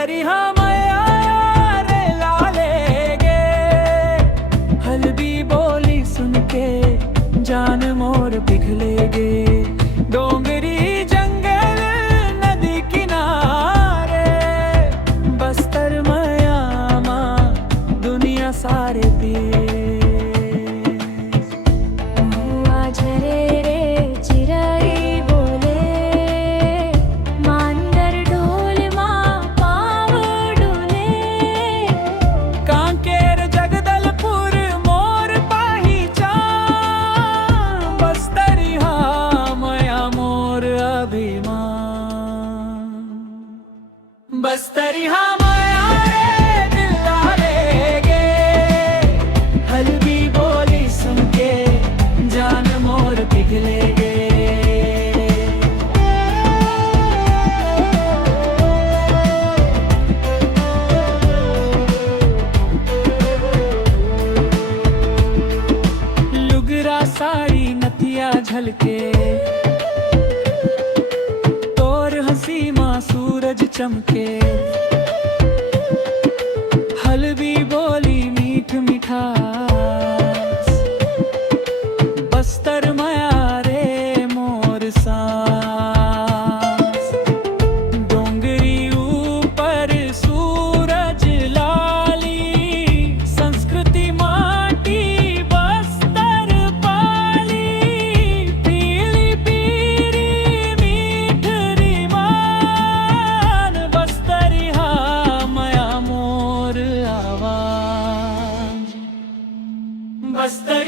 बस्तरी हाँ माया रे लाले गे, हल्बी बोली सुन के जान मोर पिघले गे। डोंगरी जंगल नदी किनारे, बस्तर माया माँ दुनिया सारे पिए। बस्तरी हाँ माया रे दिल डाले गे, हल्बी बोली सुन के जान मोर पिघले गे। लुगरा साड़ी नथिया झलके, हंसी माँ सूरज चमके। हल्बी बोली मीठ मिठास, बस्तर माया रे मोर सांस। डोंगरी ऊपर सूरज लाली, संस्कृति माटी बस्तर पाली। पीली पीरी बस्तर